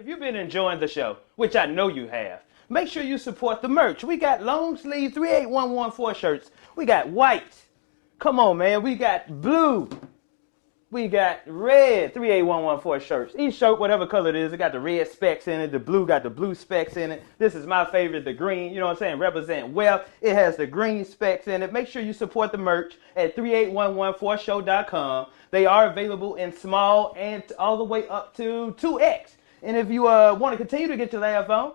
If you've been enjoying the show, which I know you have, make sure you support the merch. We got long sleeve 38114 shirts. We got white. Come on, man. We got blue. We got red 38114 shirts. Each shirt, whatever color it is, it got the red specks in it. The blue got the blue specks in it. This is my favorite, the green. You know what I'm saying? Represent wealth. It has the green specks in it. Make sure you support the merch at 38114show.com. They are available in small and all the way up to 2X. And if you want to continue to get your laugh on,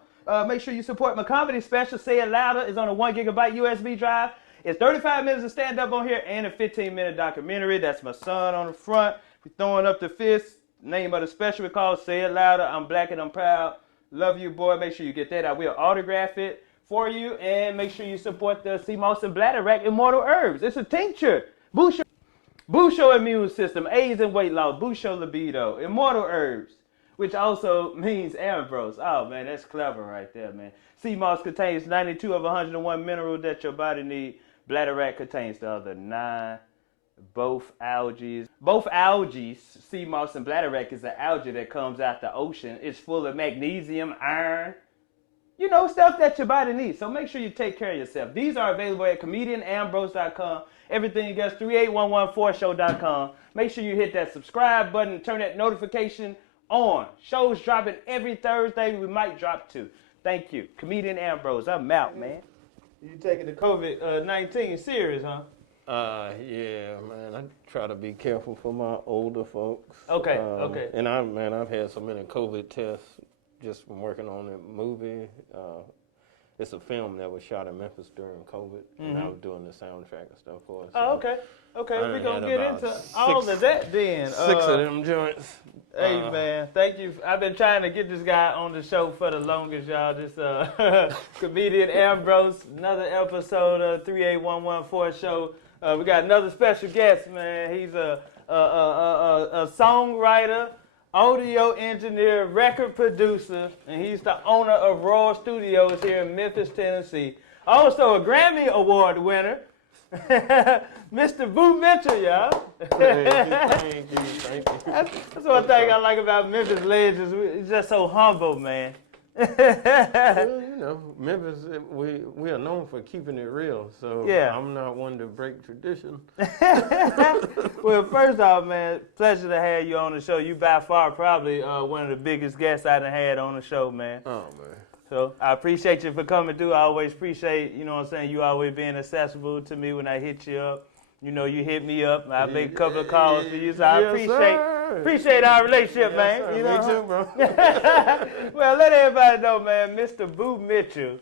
make sure you support my comedy special, Say It Louder. It's on a 1 gigabyte USB drive. It's 35 minutes of stand-up on here and a 15-minute documentary. That's my son on the front. We're throwing up the fist. Name of the special is called Say It Louder. I'm black and I'm proud. Love you, boy. Make sure you get that. I will autograph it for you. And make sure you support the Seamoss and Bladderwack Immortal Herbs. It's a tincture. Boost your immune system. AIDS and weight loss. Boost your libido. Immortal Herbs, which also means Ambrose. Oh, man, that's clever right there, man. Seamoss contains 92 of 101 minerals that your body needs. Bladderwack contains the other 9. Both algae, Seamoss and Bladderwack is an algae that comes out the ocean. It's full of magnesium, iron, you know, stuff that your body needs. So make sure you take care of yourself. These are available at comedianambrose.com. Everything else, 38114show.com. Make sure you hit that subscribe button, turn that notification on. Shows dropping every Thursday. We might drop 2. Thank you. Comedian Ambrose, I'm out, man. You taking the COVID-19 serious, huh? Yeah, man. I try to be careful for my older folks. Okay, okay. And I've had so many COVID tests just from working on the movie. It's a film that was shot in Memphis during COVID, and I was doing the soundtrack and stuff for it. So oh, okay. Okay, we're going to get into all of that then. 6 of them joints. Hey, man, thank you. I've been trying to get this guy on the show for the longest, y'all. This comedian Ambrose, another episode of 38114 Show. We got another special guest, man. He's a songwriter, audio engineer, record producer, and he's the owner of Raw Studios here in Memphis, Tennessee. Also a Grammy Award winner. Mr. Boo Mitchell, y'all. Thank you. That's one thing I like about Memphis legends. He's just so humble, man. Well, you know, Memphis, we are known for keeping it real, so yeah. I'm not one to break tradition. Well, first off, man, pleasure to have you on the show. You by far probably one of the biggest guests I done had on the show, man. Oh, man. So I appreciate you for coming through. I always appreciate, you know what I'm saying, you always being accessible to me when I hit you up. You know, you hit me up. I make a couple of calls for you, so I appreciate our relationship, man. Sir. You know? Me too, bro. Well, let everybody know, man, Mr. Boo Mitchell.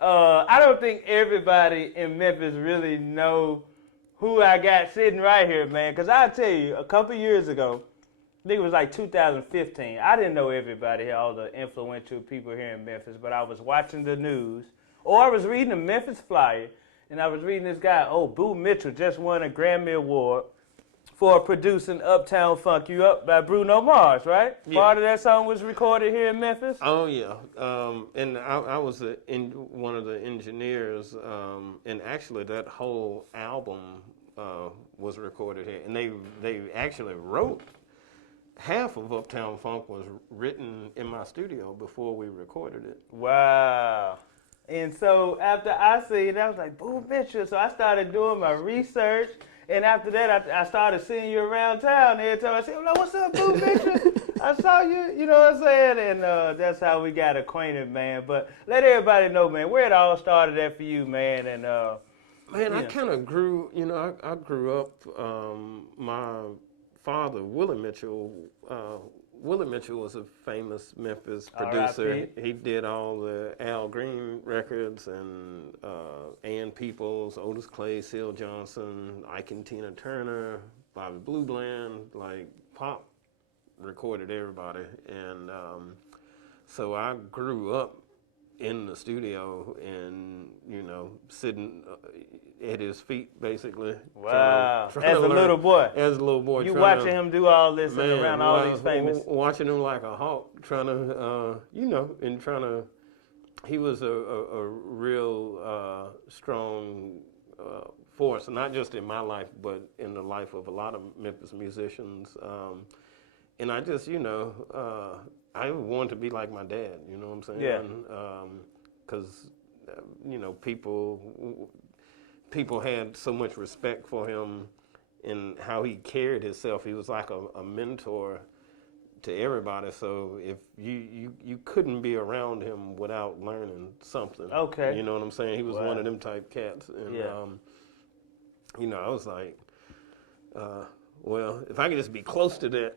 I don't think everybody in Memphis really know who I got sitting right here, man. Because I'll tell you, a couple years ago, I think it was like 2015. I didn't know everybody here, all the influential people here in Memphis, but I was watching the news, or I was reading the Memphis Flyer, and I was reading this guy, Boo Mitchell just won a Grammy Award for producing Uptown Funk You Up by Bruno Mars, right? Yeah. Part of that song was recorded here in Memphis? Oh, yeah. And I was one of the engineers, and actually that whole album was recorded here. And they actually wrote, half of Uptown Funk was written in my studio before we recorded it. Wow. And so after I seen it, I was like, Boo Mitchell. So I started doing my research. And after that, I started seeing you around town. Every time I said, well, what's up, Boo Mitchell? I saw you, you know what I'm saying? And that's how we got acquainted, man. But let everybody know, man, where it all started at for you, man. And man, I kind of grew, you know, I grew up, my father, Willie Mitchell was a famous Memphis producer. He did all the Al Green records and Ann Peoples, Otis Clay, Seal Johnson, Ike and Tina Turner, Bobby Blue Bland, like Pop recorded everybody. And so I grew up in the studio and, you know, sitting at his feet, basically. Wow. As a little boy. As a little boy. You watching him do all this and around all these famous. Watching him like a hawk, trying to, you know, and trying to, he was a real strong force, not just in my life, but in the life of a lot of Memphis musicians. And I just, you know, I wanted to be like my dad. You know what I'm saying? Yeah. Because you know, people had so much respect for him and how he carried himself. He was like a mentor to everybody. So if you couldn't be around him without learning something. Okay. You know what I'm saying? He was one of them type cats. And, you know, I was like, well, if I could just be close to that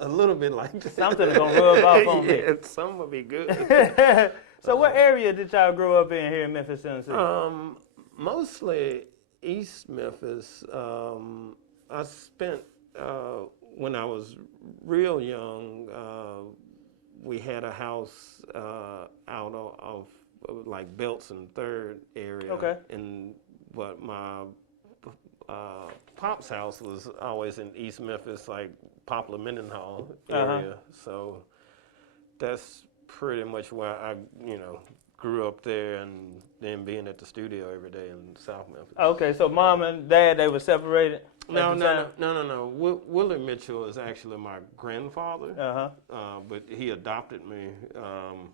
a little bit like that. Something's going to rub off on me. Something would be good. So what area did y'all grow up in here in Memphis, Tennessee? Mostly East Memphis. I spent, when I was real young, we had a house out of like Belton 3rd area. Okay. But my pop's house was always in East Memphis, like Poplar Mendenhall area. So that's pretty much where I, you know, grew up there, and then being at the studio every day in South Memphis. Okay, so mom and dad, they were separated? No. Willie Mitchell is actually my grandfather, but he adopted me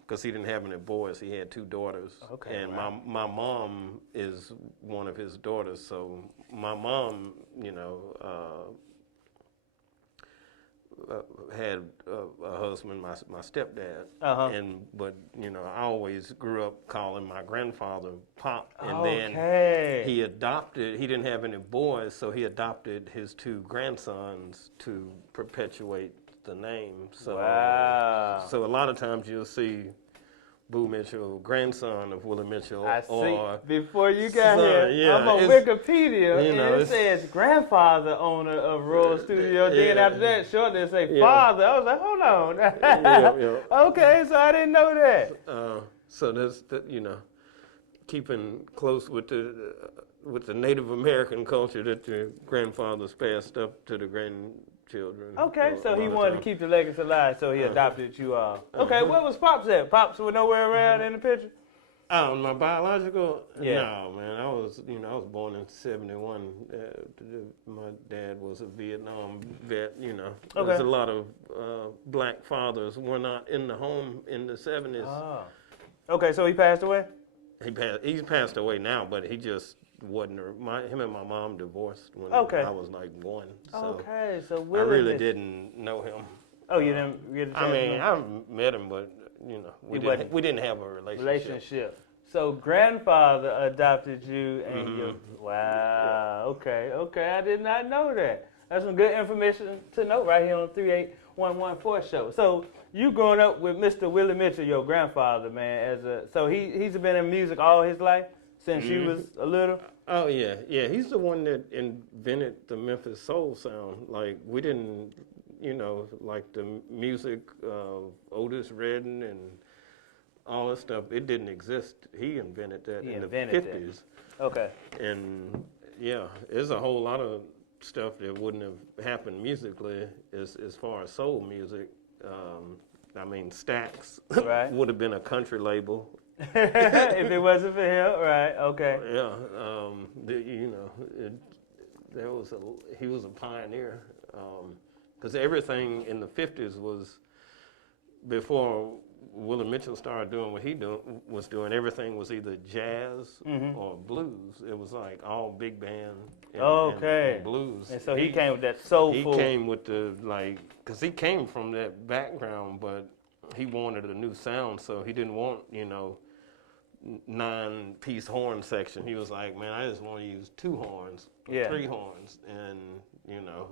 because he didn't have any boys. He had 2 daughters, and my mom is one of his daughters. So my mom, you know, had a husband, my stepdad, but you know, I always grew up calling my grandfather Pop, and then he adopted. He didn't have any boys, so he adopted his 2 grandsons to perpetuate the name. So, so a lot of times you'll see Boo Mitchell, grandson of Willie Mitchell. I see. Before you got here, I'm on Wikipedia, you know, and it says grandfather owner of Royal Studio. Then after that, short, they say father. I was like, hold on. Okay, so I didn't know that. So that's, you know, keeping close with the Native American culture that the grandfathers passed up to the grandchildren. Okay, so he wanted to keep the legacy alive, so he adopted you all. Okay, where was Pops at? Pops was nowhere around in the picture? My biological? No, man. I was born in 71. My dad was a Vietnam vet, you know. There's a lot of black fathers were not in the home in the 70s. Okay, so he passed away? He's passed away now, but he just wasn't. Him and my mom divorced when I was like 1. So so I really didn't know him. Oh, you didn't get a chance? I mean, I met him, but you know, we didn't have a relationship. So grandfather adopted you, and you. Wow. Yeah. Okay. I did not know that. That's some good information to know right here on the 38114 show. So you growing up with Mr. Willie Mitchell, your grandfather, man. So he's been in music all his life since you was a little. Oh yeah. He's the one that invented the Memphis soul sound. Like we didn't, you know, like the music of Otis Redding and all that stuff. It didn't exist. He invented that in the 50s. Okay. And yeah, there's a whole lot of stuff that wouldn't have happened musically as far as soul music. I mean, Stax would have been a country label. If it wasn't for him, right? Okay. Yeah, you know, he was a pioneer because everything in the 50s was before Willie Mitchell started doing what he was doing. Everything was either jazz or blues. It was like all big band and blues. And so he came with that soulful. He came with the because he came from that background, but he wanted a new sound, so he didn't want 9-piece horn section. He was like, man, I just want to use 2 horns, 3 horns, and you know.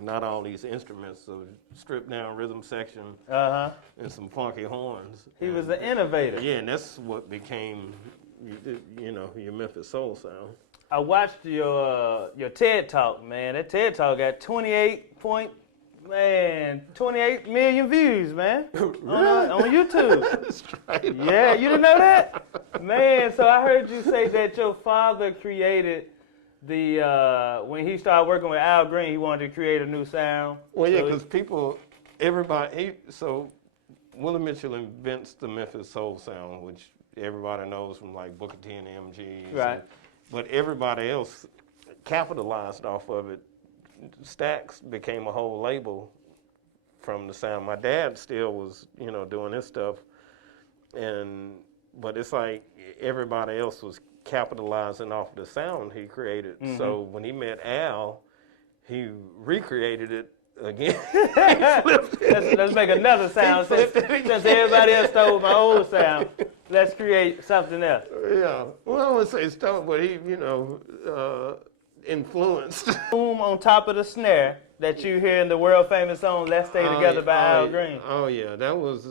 Not all these instruments, so stripped down rhythm section and some funky horns. He was an innovator. Yeah, and that's what became, you know, your Memphis soul sound. I watched your TED Talk, man. That TED Talk got 28 million views, man. on YouTube. That's right. Yeah, you didn't know that? Man, so I heard you say that your father created when he started working with Al Green, he wanted to create a new sound. Well, yeah, because so Willie Mitchell invents the Memphis soul sound, which everybody knows from like Booker T and MGs. Right. But everybody else capitalized off of it. Stax became a whole label from the sound. My dad still was, doing his stuff, but it's like everybody else was capitalizing off the sound he created. Mm-hmm. So when he met Al, he recreated it again. let's make another sound since everybody else stole my old sound. Let's create something else. Yeah. Well, I wouldn't say stole, but he, influenced. Boom on top of the snare that you hear in the world famous song "Let's Stay Together" by Al Green. Oh yeah, that was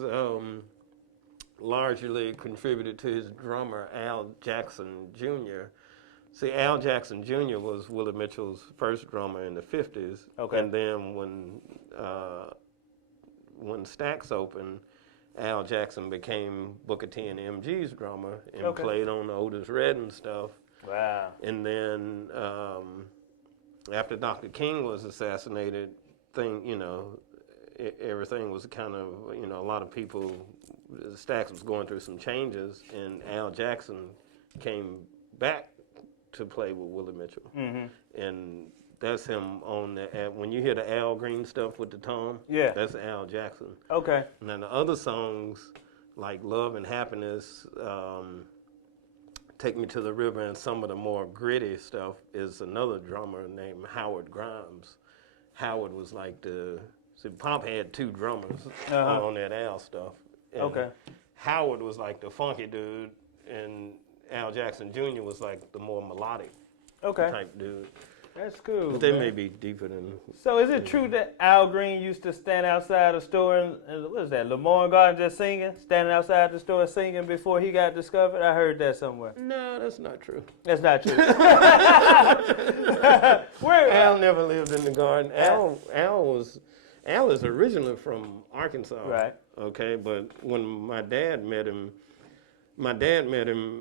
largely contributed to his drummer Al Jackson Jr. See, Al Jackson Jr. was Willie Mitchell's first drummer in the 50s. Okay. And then when Stax opened, Al Jackson became Booker T and MG's drummer and played on Otis Redding stuff. Wow. And then after Dr. King was assassinated, everything was kind of, a lot of people, Stax was going through some changes, and Al Jackson came back to play with Willie Mitchell. Mm-hmm. And that's him on when you hear the Al Green stuff with the tom, that's Al Jackson. Okay. And then the other songs, like Love and Happiness, Take Me to the River, and some of the more gritty stuff is another drummer named Howard Grimes. Howard was like Pop had two drummers on that Al stuff. And Howard was like the funky dude, and Al Jackson Jr. was like the more melodic type dude. That's cool. But they may be deeper than. So is it true that Al Green used to stand outside the store and what is that, Lamar Garden just singing, standing outside the store singing before he got discovered? I heard that somewhere. No, that's not true. That's not true. Al never lived in the garden. Al is originally from Arkansas. Right. Okay, but when my dad met him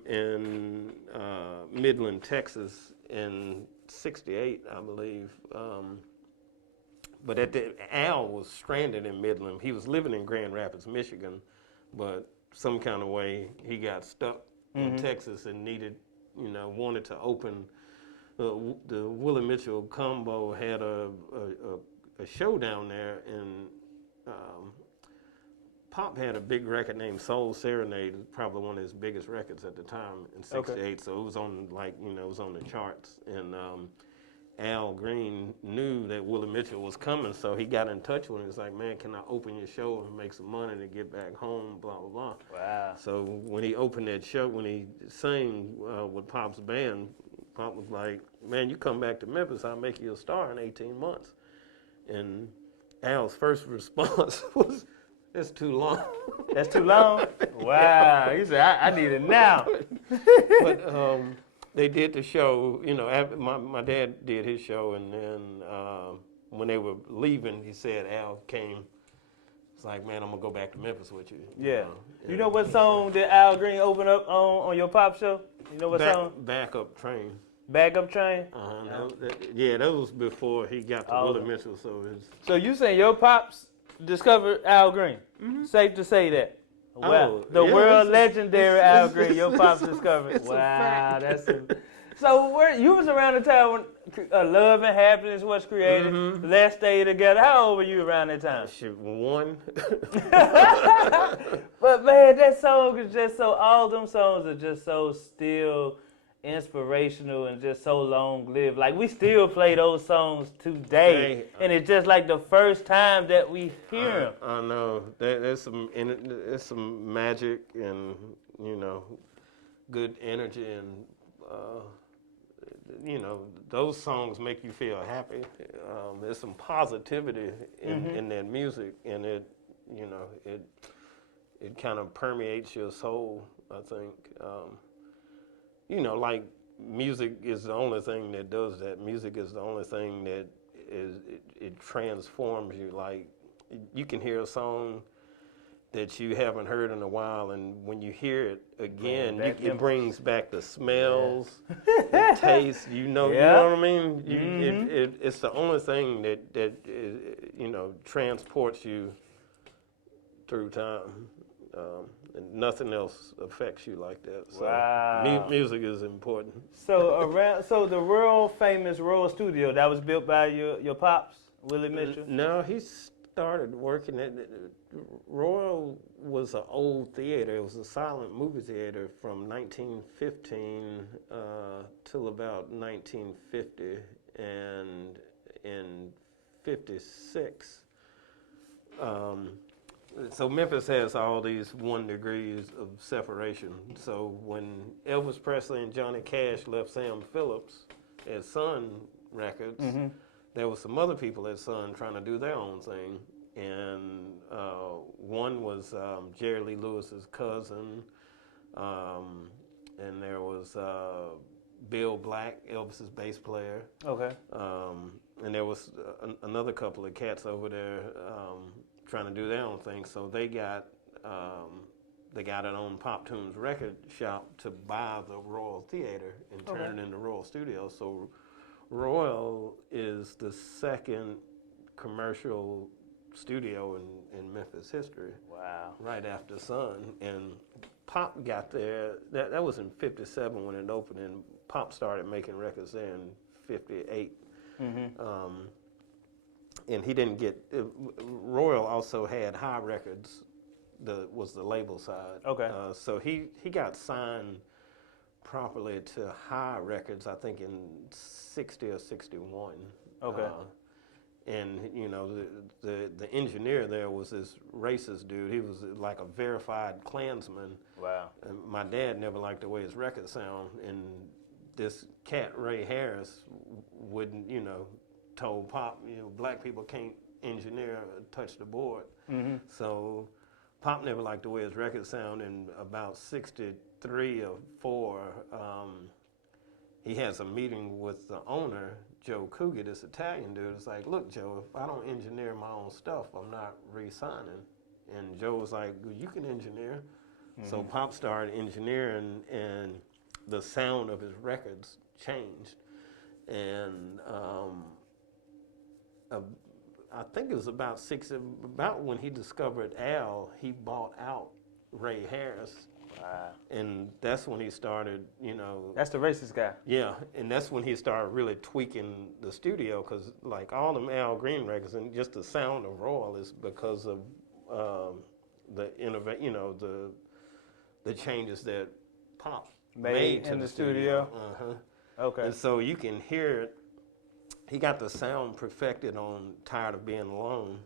in Midland, Texas in '68, I believe. But Al was stranded in Midland. He was living in Grand Rapids, Michigan, but some kind of way he got stuck in Texas and wanted to open. The Willie Mitchell combo had a show down there, and Pop had a big record named Soul Serenade, probably one of his biggest records at the time in '68. So it was on it was on the charts. And Al Green knew that Willie Mitchell was coming, so he got in touch with him. He was like, "Man, can I open your show and make some money to get back home?" Blah blah blah. Wow. So when he opened that show, when he sang with Pop's band, Pop was like, "Man, you come back to Memphis, I'll make you a star in 18 months." And Al's first response was, "That's too long." That's too long? Wow. He said, I need it now. But they did the show, my dad did his show, and then when they were leaving, he said, Al came. It's like, "Man, I'm going to go back to Memphis with you." Yeah. You know what song did Al Green open up on your Pop show? You know what song? Backup Train. Backup Train? That was before he got to Willie Mitchell. So you saying your Pops discovered Al Green? Mm-hmm. Safe to say that. Wow. The world legendary Al Green, your Pops discovered. Wow, So you was around the time when Love and Happiness was created. Mm-hmm. Let's Stay Together. How old were you around that time? Shit, 1. But man, that song is just all them songs are just so still inspirational and just so long-lived. Like, we still play those songs today, and it's just like the first time that we hear them. I know. There's some magic and, good energy, and, those songs make you feel happy. There's some positivity in that music, and it kind of permeates your soul, I think. Like, music is the only thing that does that. Music is the only thing that it transforms you. Like, you can hear a song that you haven't heard in a while, and when you hear it again, it brings back the smells, the taste. You know what I mean? It's the only thing that transports you through time. And nothing else affects you like that. So wow. Music is important. So the world famous Royal Studio that was built by your Pops, Willie Mitchell. No, he started working at Royal was an old theater. It was a silent movie theater from 1915 till about 1950, and in '56. So Memphis has all these 1 degrees of separation. So when Elvis Presley and Johnny Cash left Sam Phillips at Sun Records, there was some other people at Sun trying to do their own thing. And one was Jerry Lee Lewis's cousin, and there was Bill Black, Elvis's bass player. Okay. And there was another couple of cats over there trying to do their own thing. So they got it on Pop Tunes record shop to buy the Royal Theater and turn it into Royal Studios. So Royal is the second commercial studio in Memphis history. Wow. Right after Sun. And Pop got there, that was in '57 when it opened, and Pop started making records there in '58. And he didn't get, Royal also had High Records, was the label side. Okay. So he got signed properly to High Records, I think in '60 or '61. Okay. And you know, the engineer there was this racist dude. He was like a verified Klansman. Wow. And my dad never liked the way his records sound, and this cat Ray Harris wouldn't, you know, told Pop, you know, black people can't engineer or touch the board. So Pop never liked the way his records sound. In about '63 or '4, he has a meeting with the owner, Joe Coogie, this Italian dude. It's like, look, Joe, if I don't engineer my own stuff, I'm not re-signing. And Joe was like, well, you can engineer. So Pop started engineering, and the sound of his records changed. And I think it was about when he discovered Al, he bought out Ray Harris. Wow. And that's when he started, you know. That's the racist guy. Yeah, and that's when he started really tweaking the studio, because like all them Al Green records and just the sound of Royal is because of the changes that Pop made to in the studio. Okay. And so you can hear it. He got the sound perfected on Tired of Being Alone.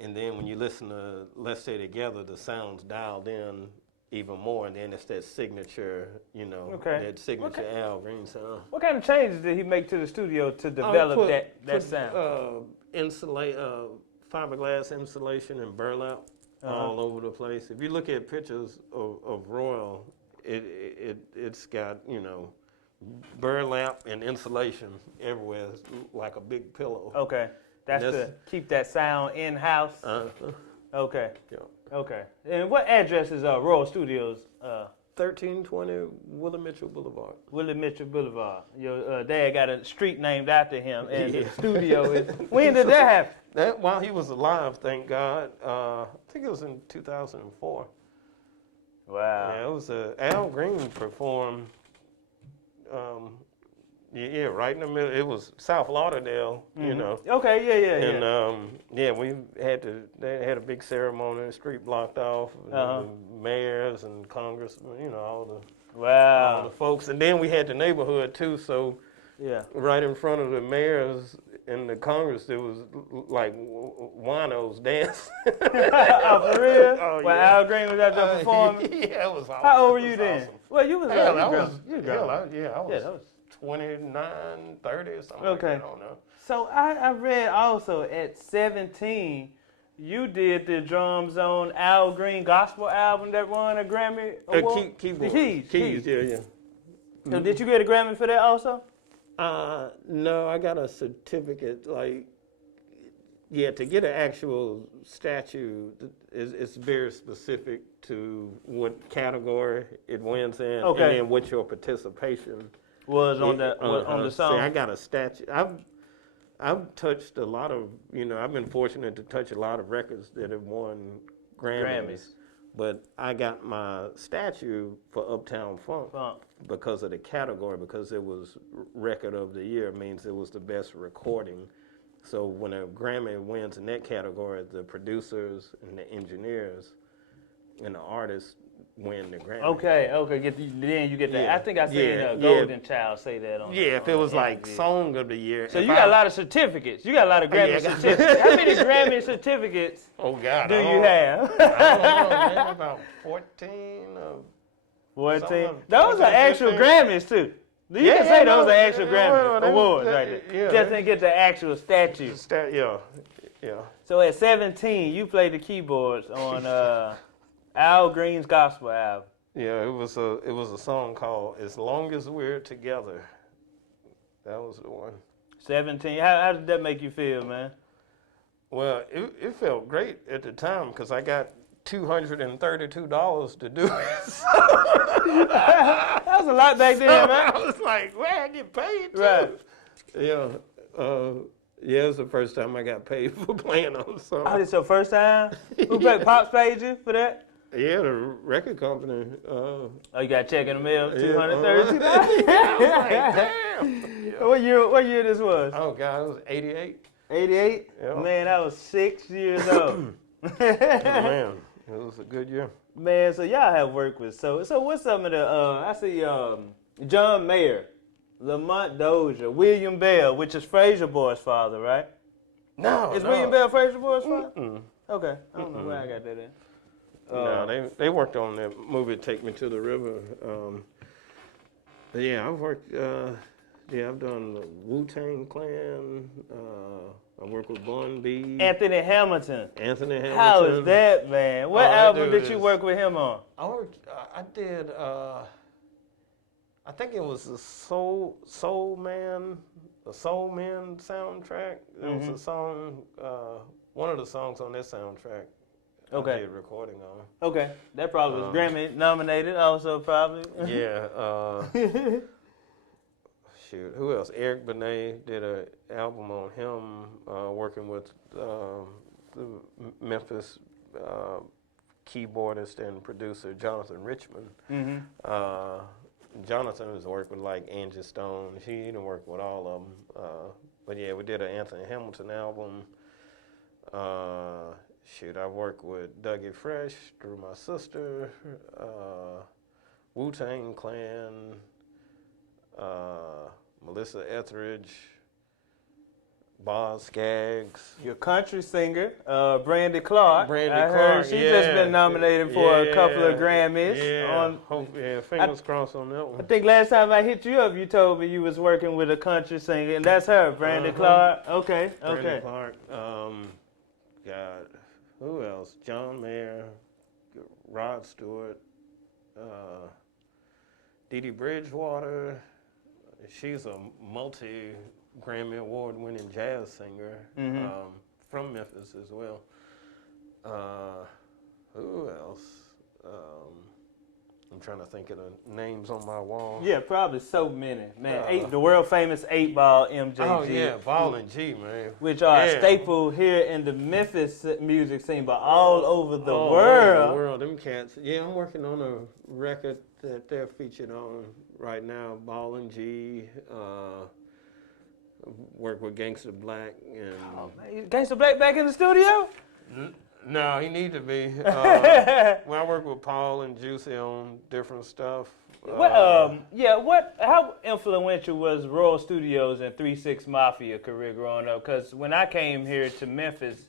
And then when you listen to Let's Stay Together, the sound's dialed in even more, and then it's that signature, you know, that signature Al Green sound. What kind of changes did he make to the studio to develop that sound? Fiberglass insulation and burlap all over the place. If you look at pictures of Royal, it's got, you know, burlap and insulation everywhere. It's like a big pillow. Okay. That's to keep that sound in-house? Okay. Yeah. Okay. And what address is Royal Studios? 1320 Willie Mitchell Boulevard. Willie Mitchell Boulevard. Your dad got a street named after him, and the studio is... When did that happen? While he was alive, thank God. I think it was in 2004. Wow. Yeah, it was Al Green performed... right in the middle. It was South Lauderdale, you know. Okay, yeah. And they had a big ceremony, the street blocked off, the mayors and congressmen, you know, all the folks. And then we had the neighborhood too, so right in front of the mayors and the Congress, there was like winos dancing. Oh, for real? Oh, Well, yeah. Al Green was out there performing? Yeah, it was awesome. How old were you then? Awesome. Well, you was I that was 29, 30 or something. Okay. Like that, I don't know. So I read also at 17, you did the drums on Al Green gospel album that won a Grammy Award? Keyboard. The Keys, yeah. So did you get a Grammy for that also? No, I got a certificate. To get an actual statue, it's very specific to what category it wins in, and then what your participation was on the song. See, I got a statue. I've touched a lot of, I've been fortunate to touch a lot of records that have won Grammys. But I got my statue for Uptown Funk because of the category, because it was Record of the Year. It means it was the best recording. So when a Grammy wins in that category, the producers and the engineers and the artists win the Grammy. Okay. Then you get the. I think I seen Golden Child say that on. Yeah, if it was like Song of the Year. So you got a lot of certificates. You got a lot of Grammy certificates. How many Grammy certificates do you have? I don't know, man. About 14 or 14. Those are actual Grammys too. You can say those are actual Grammy awards right there. Just didn't get the actual statue. Yeah. So at 17, you played the keyboards on Al Green's gospel album. Yeah, it was a song called "As Long as We're Together." That was the one. 17. How did that make you feel, man? Well, it felt great at the time because I got $232 to do it. That was a lot back then, man. I was like, "Where I get paid too?" Right. Yeah. It was the first time I got paid for playing on the song. Oh, this your first time? Who paid? Pops paid you for that? Yeah, the record company. Oh, you got a check in the mail, $232. I was like, damn. Yeah. What year this was? Oh God, it was 88. 88? Yeah. Man, I was 6 years old. Man, it was a good year. Man, so y'all have worked with so what's some of the I see John Mayer, Lamont Dozier, William Bell, which is Fraser Boy's father, right? No, Is William Bell Fraser Boy's father? Okay, I don't know where I got that in. No, they worked on that movie Take Me to the River. But yeah, I've worked. I've done the Wu-Tang Clan. I worked with Bun B. Anthony Hamilton. How is that, man? What album did you work with him on? I did. I think it was the Soul Man soundtrack. It was a song. One of the songs on that soundtrack. Okay. I did recording on. Okay, that probably was Grammy nominated. Also probably. Yeah. Shoot, who else? Eric Benet did an album on him, working with the Memphis keyboardist and producer Jonathan Richmond. Jonathan has worked with like Angie Stone. He didn't work with all of them. But yeah, we did an Anthony Hamilton album. I worked with Dougie Fresh through my sister, Wu-Tang Clan, Melissa Etheridge, Boz Scaggs. Your country singer, Brandy Clark. I heard she's just been nominated for a couple of Grammys. Fingers crossed on that one. I think last time I hit you up, you told me you was working with a country singer, and that's her, Brandy Clark. Okay. Brandy Clark. God, who else? John Mayer, Rod Stewart, Dee Dee Bridgewater. She's a multi-Grammy award-winning jazz singer from Memphis as well. Who else? I'm trying to think of the names on my wall. Yeah, probably so many. Man, the world-famous 8-Ball MJG. Oh, yeah, Ball and G, man. Which are a staple here in the Memphis music scene, but all over the world. All over the world, them cats. Yeah, I'm working on a record that they're featured on right now, Ball and G. Work with Gangsta Black. Gangsta Black back in the studio? No, he need to be. When I work with Paul and Juicy on different stuff. How influential was Royal Studios and 3-6 Mafia career growing up? Because when I came here to Memphis,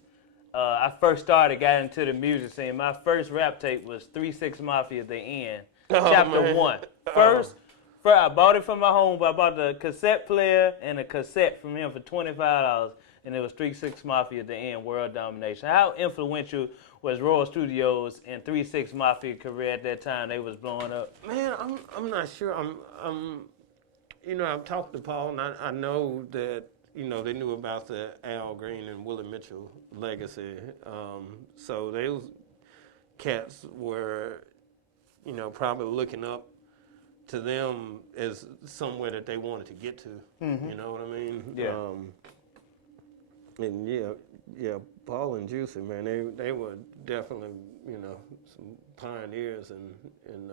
I first got into the music scene. My first rap tape was 3-6 Mafia, The End, Chapter 1. First, I bought it from my home, but I bought the cassette player and a cassette from him for $25. And it was 3-6 Mafia, The End, World Domination. How influential was Royal Studios and 3-6 Mafia career at that time? They was blowing up. Man, I'm not sure. I've talked to Paul, and I know that they knew about the Al Green and Willie Mitchell legacy. So those cats were, probably looking up to them as somewhere that they wanted to get to. You know what I mean? Yeah. And yeah, Paul and Juicy, man, they were definitely, some pioneers in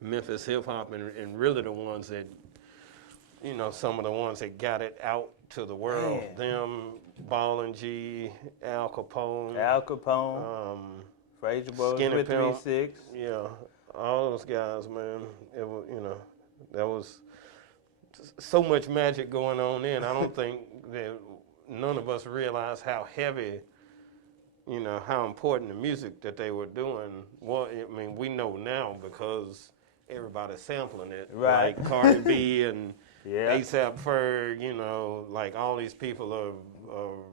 Memphis hip hop, and really the ones that you know, some of the ones that got it out to the world. Man. Them, Ball and G, Al Capone. Frazier Boys Skinny with Pimp. 3-6. Yeah, all those guys, man. It was, you know, that was so much magic going on then. I don't think that none of us realized how heavy, you know, how important the music that they were doing was. I mean, we know now because everybody's sampling it. Right. Like Cardi B and Yeah. ASAP Ferg, you know, like all these people are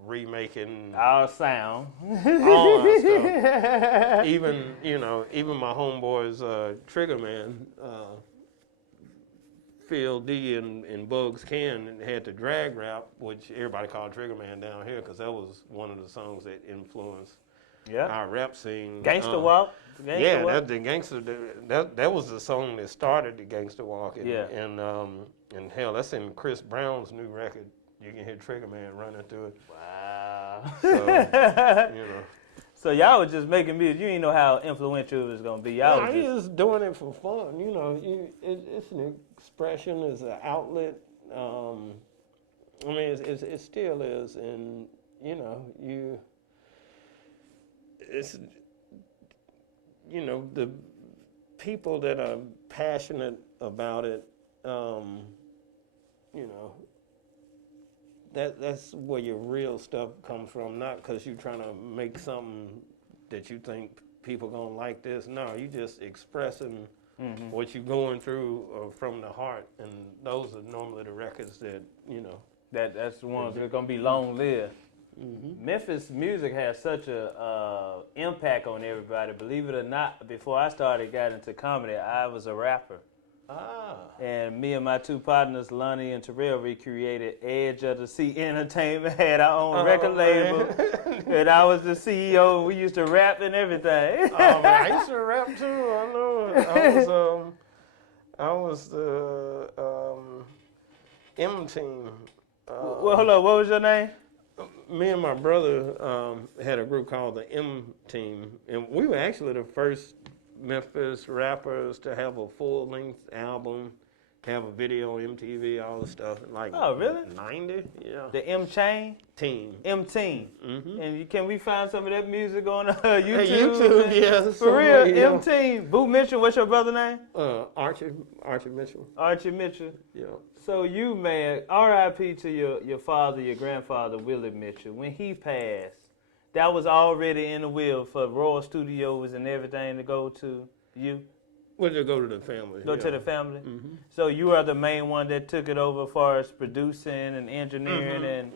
remaking Our sound. all our stuff. Even, you know, even my homeboys, Trigger Man, Phil D and Bugs Ken had the drag rap, which everybody called Trigger Man down here because that was one of the songs that influenced our rap scene. Gangsta Walk. That's the gangster. That was the song that started the Gangsta Walk. And hell, that's in Chris Brown's new record. You can hear Trigger Man running through it. Wow. So, you know. So y'all was just making music. You didn't know how influential it was gonna be. Y'all No, was he was doing it for fun. You know, it's an expression, it's an outlet. I mean, it still is, and you know, it's, you know, the people that are passionate about it. You know, that's where your real stuff comes from. Not because you're trying to make something that you think people gonna like this. No, you just expressing what you're going through from the heart, and those are normally the records that, you know. That's the ones that are gonna be long lived. Memphis music has such a impact on everybody. Believe it or not, before I got into comedy, I was a rapper. And me and my two partners, Lonnie and Terrell, recreated Edge of the Sea Entertainment, had our own record label, and I was the CEO. We used to rap and everything. Oh man, I used to rap too. I know. I was the M team. Well, hold on. What was your name? Me and my brother had a group called the M team, and we were actually the first Memphis rappers to have a full-length album, have a video on MTV, all the stuff. Like, oh, really? 90? Yeah. The M Chain? Team. M Team. And can we find some of that music on YouTube? Hey, YouTube, yeah. For real, M Team. Boot Mitchell, what's your brother's name? Archie Mitchell. Archie Mitchell. Yeah. So you, man, R.I.P. to your father, your grandfather, Willie Mitchell. When he passed, that was already in the will for Royal Studios and everything to go to you? Well, to go to the family. To the family? So you are the main one that took it over as far as producing and engineering and...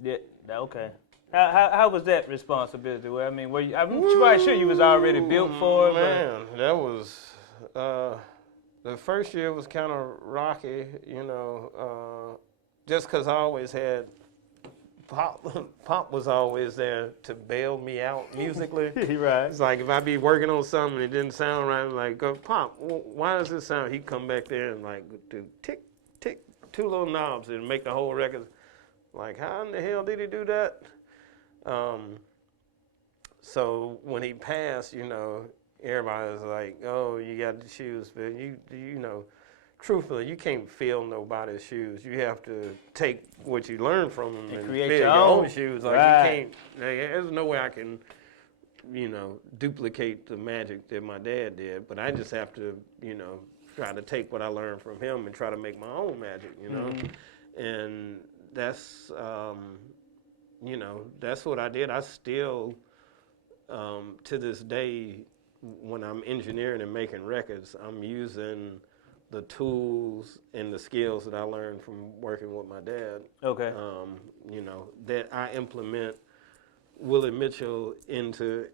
Yeah, okay. How was that responsibility? Well, I mean, I'm quite sure you was already built for it. Man, that was... the first year was kind of rocky, you know, just because I always had... Pop was always there to bail me out musically. Right. It's like if I be working on something and it didn't sound right, I'm like, Pop, why does this sound? He'd come back there and like do tick, tick, two little knobs and make the whole record. Like, how in the hell did he do that? So when he passed, you know, everybody was like, oh, you got the shoes, but you know, truthfully, you can't fill nobody's shoes. You have to take what you learn from them and create fill your your own. own shoes. Like, Right. you can't, there's no way I can, you know, duplicate the magic that my dad did, but I just have to, you know, try to take what I learned from him and try to make my own magic, you know? And that's, you know, that's what I did. I still, to this day, when I'm engineering and making records, I'm using the tools and the skills that I learned from working with my dad. Okay. You know, that I implement Willie Mitchell into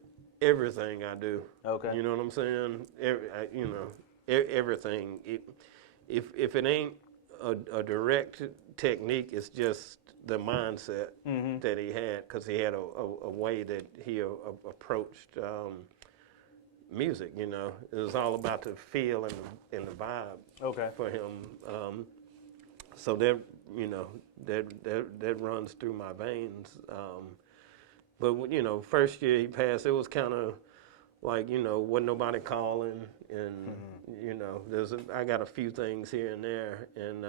everything I do. Okay. You know what I'm saying? You know, everything. If it ain't a direct technique, it's just the mindset that he had, because he had a way that he approached music. You know, it was all about the feel and the vibe for him. So that, you know, that runs through my veins. But you know, first year he passed, it was kind of like, you know, wasn't nobody calling, and you know, I got a few things here and there, and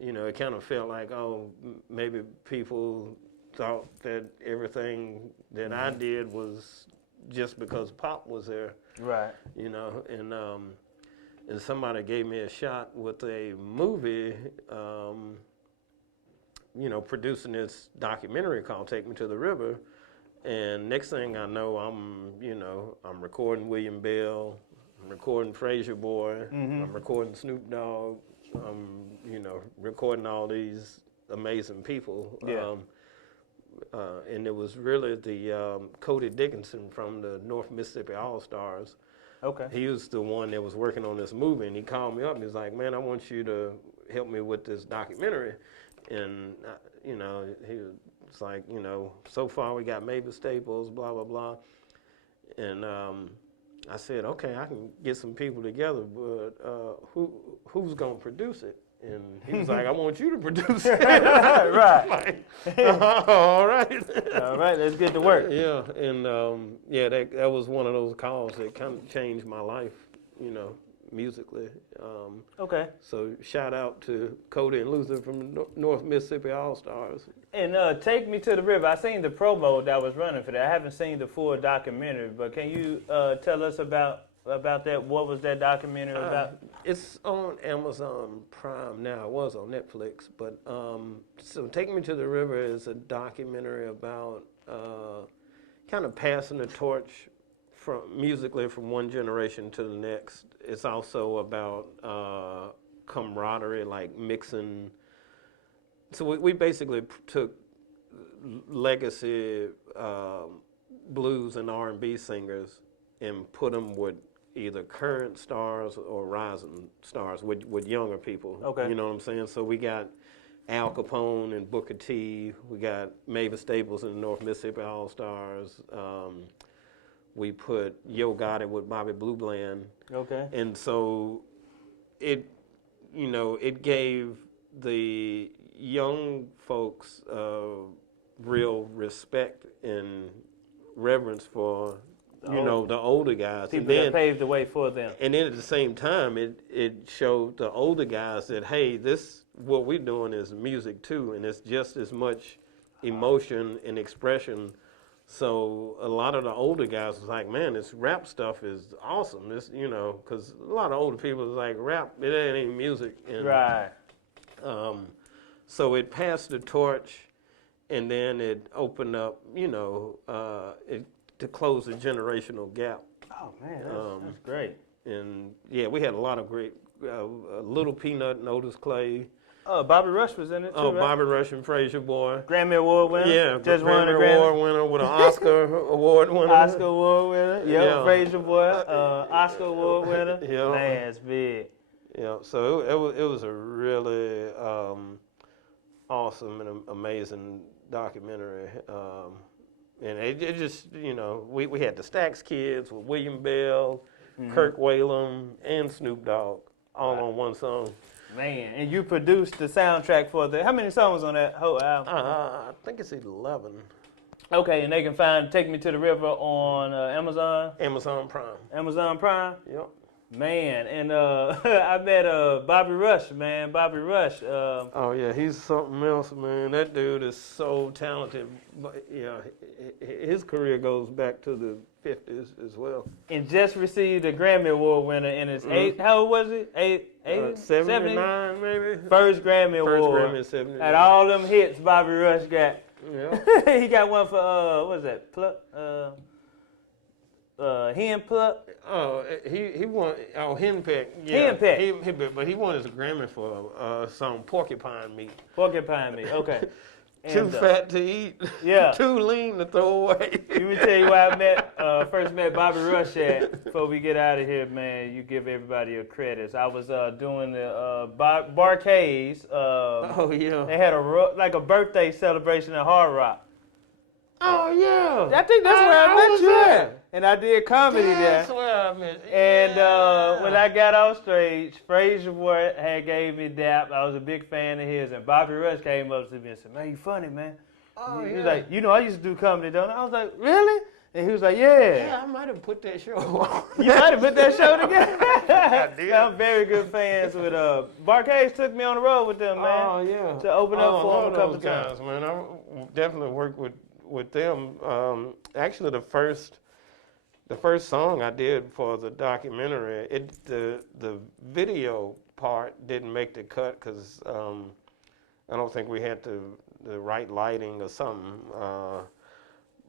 you know, it kind of felt like, oh, maybe people thought that everything that I did was just because Pop was there, right? You know, and somebody gave me a shot with a movie, you know, producing this documentary called "Take Me to the River." And next thing I know, I'm recording William Bell, I'm recording Frazier Boy, I'm recording Snoop Dogg, I'm, you know, recording all these amazing people. Yeah. And it was really the Cody Dickinson from the North Mississippi All-Stars. Okay. He was the one that was working on this movie, and he called me up and he's like, man, I want you to help me with this documentary. And, you know, he was like, you know, so far we got Mavis Staples, blah, blah, blah. And I said, okay, I can get some people together, but who's going to produce it? And he was like, I want you to produce it. Right. Like, all right. All right, let's get to work. Yeah, and yeah, that was one of those calls that kind of changed my life, you know, musically. Okay. So shout out to Cody and Luther from the North Mississippi All-Stars. And Take Me to the River, I seen the promo that was running for that. I haven't seen the full documentary, but can you tell us about that? What was that documentary about? It's on Amazon Prime now. It was on Netflix, but so Take Me to the River is a documentary about kind of passing the torch musically from one generation to the next. It's also about camaraderie, like mixing. So we basically took legacy blues and R&B singers and put them with either current stars or rising stars with younger people. Okay. You know what I'm saying? So we got Al Capone and Booker T. We got Mavis Staples and the North Mississippi All-Stars. We put Yo Gotti with Bobby Blue Bland. Okay. And so it gave the young folks real respect and reverence for the older guys. People that paved the way for them. And then at the same time, it showed the older guys that, hey, what we're doing is music too, and it's just as much emotion and expression. So a lot of the older guys was like, man, this rap stuff is awesome. This, because a lot of older people was like, rap, it ain't music. And, right. So it passed the torch, and then it opened up, to close the generational gap. Oh man, that's great. And yeah, we had a lot of great, Little Peanut and Otis Clay. Oh, Bobby Rush was in it too, right? Bobby Rush and Frazier Boy. Grammy Award winner. Yeah, just won a Grammy Award winner with an Oscar Award winner. Oscar Award winner. Yep, Yeah. Frazier Boy, Oscar Award winner. Yeah. Man, it's big. Yeah, so it was a really awesome and amazing documentary. And it just, we had the Stax Kids with William Bell, Kirk Whalum, and Snoop Dogg all on one song. Man, and you produced the soundtrack for how many songs on that whole album? I think it's 11. Okay, and they can find Take Me to the River on Amazon? Amazon Prime. Amazon Prime? Yep. Man, and I met Bobby Rush, man. Bobby Rush. Oh yeah, he's something else, man. That dude is so talented. But his career goes back to the 50s as well. And just received a Grammy Award winner in his how old was he? 79 maybe. First Grammy Award. First Grammy in 79. At all them hits Bobby Rush got. Yeah. He got one for what was that? Pluck. Hen Pluck. Oh, he won. Oh, Henpeck. Yeah, Henpeck. But he won his Grammy for some porcupine meat. Porcupine meat. Okay. Too fat to eat. Yeah. Too lean to throw away. Let me tell you where I first met Bobby Rush at. Before we get out of here, man, you give everybody your credits. I was doing the Barcades. Oh yeah. They had a birthday celebration at Hard Rock. Oh yeah. I think that's where I met you at. And I did comedy there. That's where I met you. And when I got off stage, Frazier Boy had gave me dap. I was a big fan of his. And Bobby Rush came up to me and said, man, you funny, man. Oh, He yeah. was like, I used to do comedy, don't I? I was like, really? And he was like, yeah. Yeah, I might have put that show on. You might have put that show together. I did. I'm very good fans with Barcades took me on the road with them, man. Oh yeah. To open up for them a couple guys, times. Man, I definitely worked with them. Actually, the first song I did for the documentary, the video part didn't make the cut because I don't think we had the right lighting or something.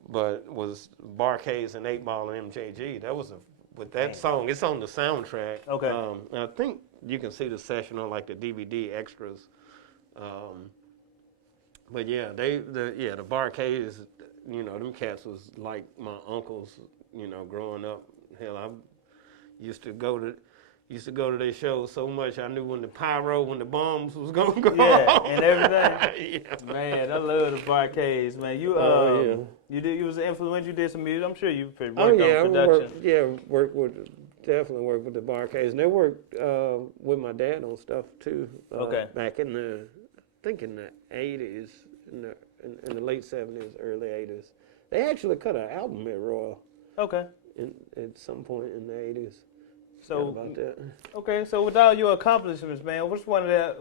But was Barcades and 8 Ball and MJG. That was with that song. It's on the soundtrack. Okay. And I think you can see the session on like the DVD extras. But yeah, the Barcades, you know, them cats was like my uncles, you know, growing up. Hell, I used to go to their shows so much I knew when the bombs was gonna go off. And everything. Yeah. Man, I love the Barcades, man. You you was influential. You did some music. I'm sure you worked on production. Definitely worked with the Barcades. And they worked with my dad on stuff too. Back in the 80s, in the late 70s, early 80s. They actually cut an album at Royal. Okay. At some point in the 80s. So about that. Okay, so with all your accomplishments, man, what's one of that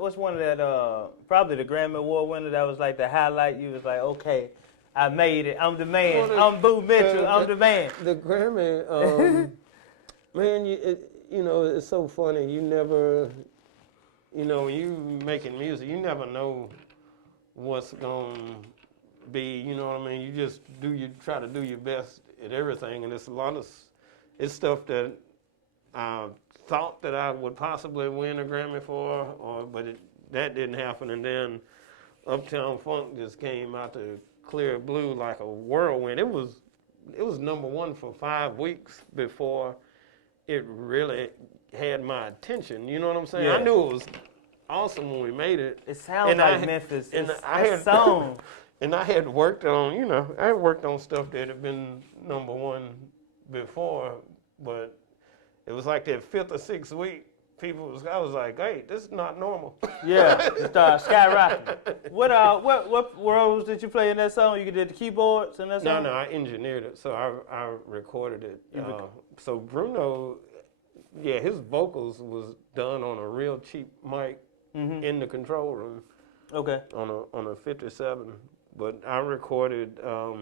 probably the Grammy Award winner that was like the highlight? You was like, okay, I made it. I'm the man. I'm Boo Mitchell. I'm the man. The Grammy, man, you know, it's so funny. You never, you know, when you making music, you never know what's gonna be. You know what I mean? You just try to do your best at everything, and it's it's stuff that I thought that I would possibly win a Grammy for, but that didn't happen. And then Uptown Funk just came out to clear blue like a whirlwind. It was #1 for 5 weeks before it really had my attention. You know what I'm saying? Yeah. I knew it was awesome when we made it. It sounds like Memphis. And I had song. And I had worked on stuff that had been #1 before, but it was like that 5th or 6th week, I was like, hey, this is not normal. Yeah, it started skyrocketing. What roles did you play in that song? You did the keyboards in that song? No, I engineered it, so I recorded it. So Bruno, his vocals was done on a real cheap mic in the control room. Okay. On a 57, but I recorded. I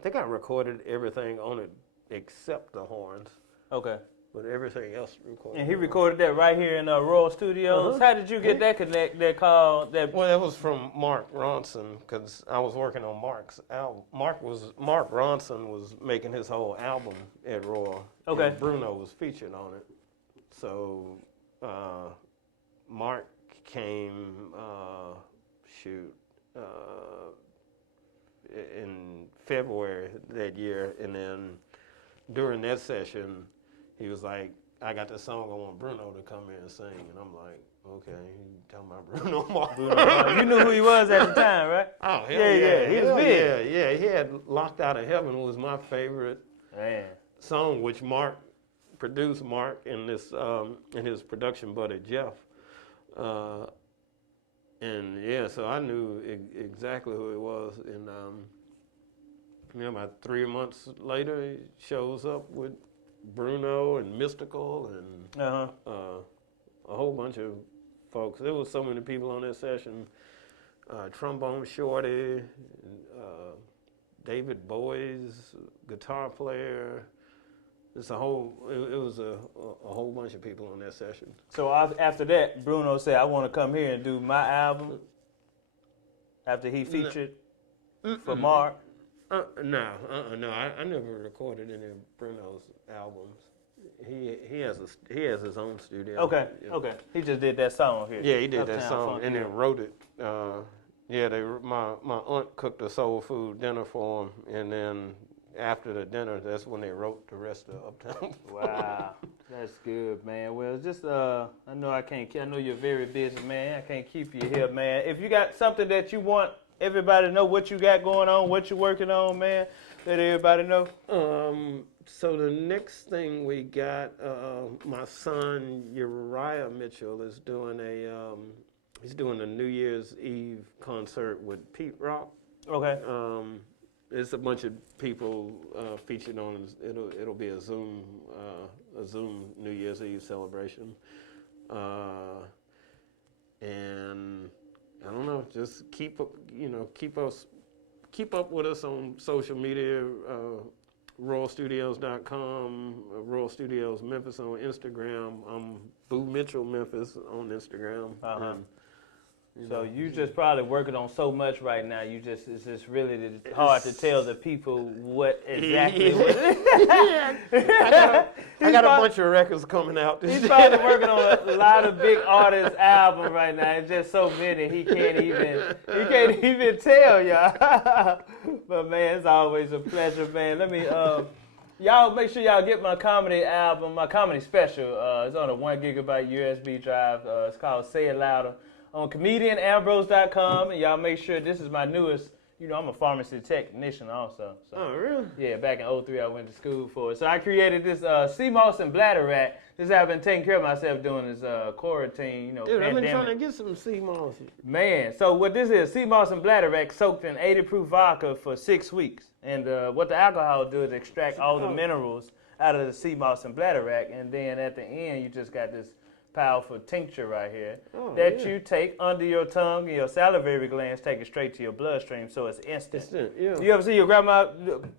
think I recorded everything on it except the horns. Okay. But everything else recorded. And he recorded that right here in Royal Studios. How did you get that connect? Well, that was from Mark Ronson because I was working on Mark's album. Mark Ronson was making his whole album at Royal. Okay. And Bruno was featured on it. So Mark came in February that year, and then during that session, he was like, I got this song, I want Bruno to come in and sing. And I'm like, okay, you talking about Bruno Mars. You knew who he was at the time, right? Oh, hell yeah. He was big. Yeah. He had Locked Out of Heaven was my favorite song, which Mark produced in his production buddy, Jeff. So I knew exactly who it was. And about 3 months later, he shows up with Bruno and Mystical and a whole bunch of folks. There was so many people on that session. Trombone Shorty, David Boyes, guitar player. It was a whole bunch of people on that session. So after that, Bruno said, I want to come here and do my album after he featured for Mark. No. I never recorded any of Bruno's albums. He has his own studio. Okay. He just did that song here. Yeah, he did that song and then wrote it. My aunt cooked a soul food dinner for him, and then after the dinner, that's when they wrote the rest of Uptown. Wow, that's good, man. Well, just I know you're very busy, man. I can't keep you here, man. If you got something that you want everybody to know what you got going on, what you're working on, man, let everybody know. So the next thing we got, my son Uriah Mitchell is doing a New Year's Eve concert with Pete Rock. Okay. it's a bunch of people featured on. It'll be a Zoom New Year's Eve celebration, and I don't know. Just keep up with us on social media. RoyalStudios.com, Royal Studios Memphis on Instagram. I'm Boo Mitchell Memphis on Instagram. And, so you just probably working on so much right now. It's just really hard to tell the people what exactly. I got a bunch of records coming out. He's probably working on a lot of big artists' albums right now. It's just so many he can't even tell y'all. But man, it's always a pleasure, man. Let me y'all make sure y'all get my comedy album, my comedy special. It's on a 1 gigabyte USB drive. It's called Say It Louder. On comedianambrose.com, and y'all make sure this is my newest. I'm a pharmacy technician also. So, oh, really? Yeah, back in 2003 I went to school for it. So I created this Seamoss and Bladderwack. This I've been taking care of myself doing this quarantine, Dude, pandemic. I've been trying to get some Seamoss. Man, so what this is, Seamoss and Bladderwack soaked in 80 proof vodka for 6 weeks. And what the alcohol do is extract all the minerals out of the Seamoss and Bladderwack. And then at the end, you just got this powerful tincture right here that you take under your tongue and your salivary glands, take it straight to your bloodstream, so it's instant. You ever see your grandma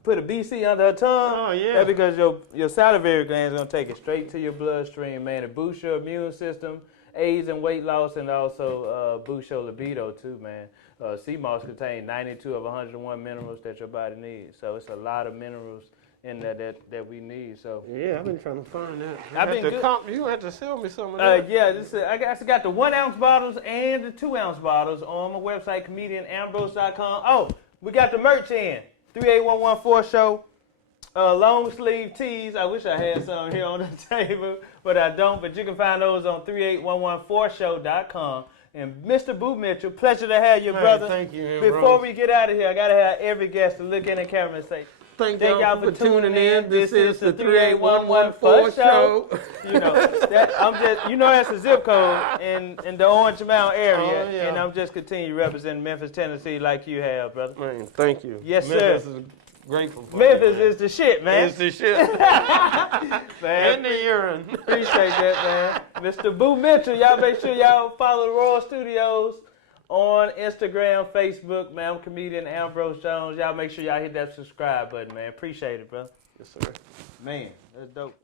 put a BC under her tongue? Oh, yeah. That's because your salivary glands going to take it straight to your bloodstream, man. It boosts your immune system, aids in weight loss, and also boosts your libido too, man. Seamoss contains 92 of 101 minerals that your body needs, so it's a lot of minerals in that we need. So yeah, I've been trying to find that. You have to sell me some of that. Yeah, I got the 1 ounce bottles and the 2 ounce bottles on my website, comedianambrose.com. Oh, we got the merch in 38114 show. Long sleeve tees. I wish I had some here on the table, but I don't. But you can find those on 38114show.com. And Mr. Boo Mitchell, pleasure to have you, brother. Thank you, Ambrose. Before we get out of here, I gotta have every guest to look in the camera and say, Thank y'all for tuning in. This is the 38114 show. That's a zip code in the Orange Mountain area, and I'm just continuing representing Memphis, Tennessee, like you have, brother. Man, thank you. Yes, Memphis sir. Is grateful for Memphis is the shit, man. It's the shit. Man, in the urine. Appreciate that, man. Mr. Boo Mitchell, y'all make sure y'all follow the Royal Studios on Instagram, Facebook, man. I'm comedian Ambrose Jones. Y'all make sure y'all hit that subscribe button, man. Appreciate it, bro. Yes, sir. Man, that's dope.